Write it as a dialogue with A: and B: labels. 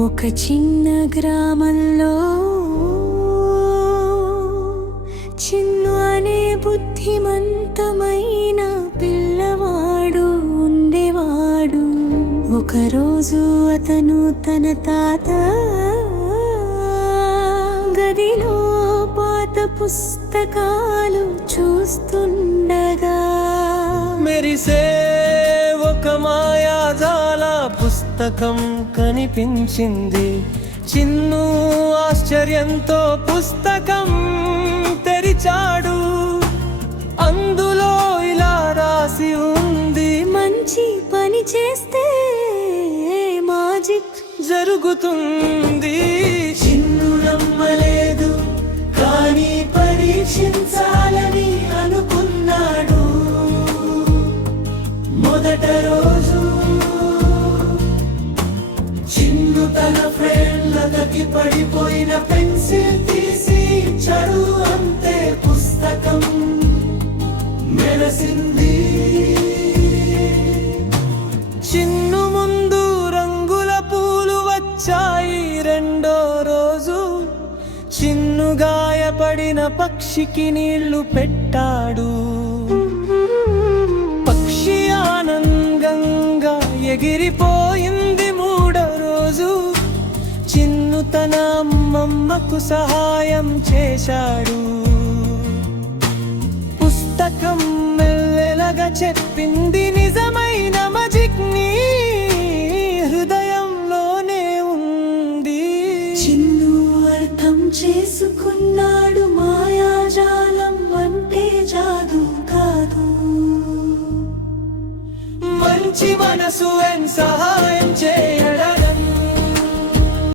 A: ఒక చిన్న గ్రామంలో చిన్ను అనే బుద్ధిమంతమైన పిల్లవాడు ఉండేవాడు. ఒకరోజు అతను తన తాత గదిలో పాత పుస్తకాలు చూస్తుండగా
B: మెరిసే ఒక మా పుస్తకం కనిపించింది. చిన్ను ఆశ్చర్యంతో పుస్తకం తెరిచాడు. అందులో ఇలా రాసి ఉంది.
A: మంచి పని చేస్తే మాజిక్
B: జరుగుతుంది. చిన్ను నమ్మలేదు కానీ పరీక్షించాలని కిందకి పడిపోయిన పెన్సిల్ తీసి ఇచ్చాడు అంతే పుస్తకం. మెరసింది. చిన్ను ముందు రంగుల పూలు వచ్చాయి రెండో రోజు. చిన్ను గాయపడిన పక్షికి నీళ్ళు పెట్టాడు. పక్షి ఆనందంగా ఎగిరిపోయింది మూడో రోజు. చిన్ను తన అమ్మమ్మకు సహాయం చేశాడు. పుస్తకం మెల్లెలగా చెప్పింది నిజమైన మజిక్ నీ హృదయంలోనే ఉంది.
A: చిన్ను అర్థం చేసుకున్నాడు మాయాజాలం అంటే జాదు కాదు.
B: మంచి మనసు ఎన్ చేయ